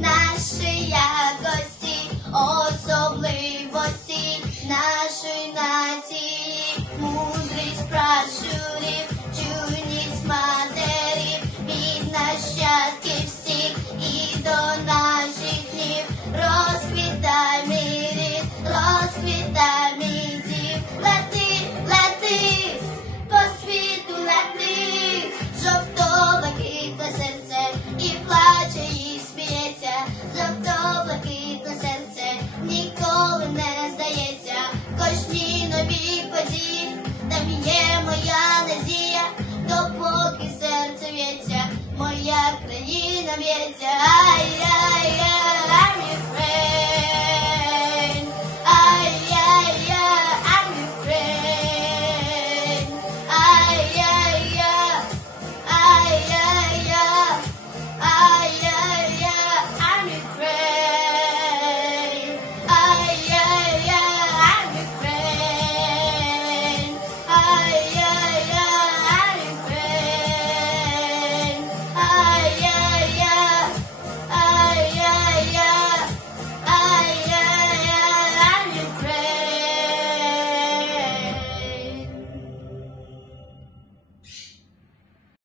наші якості, особливості нашої нації, мудрість пращурів. Б'ється,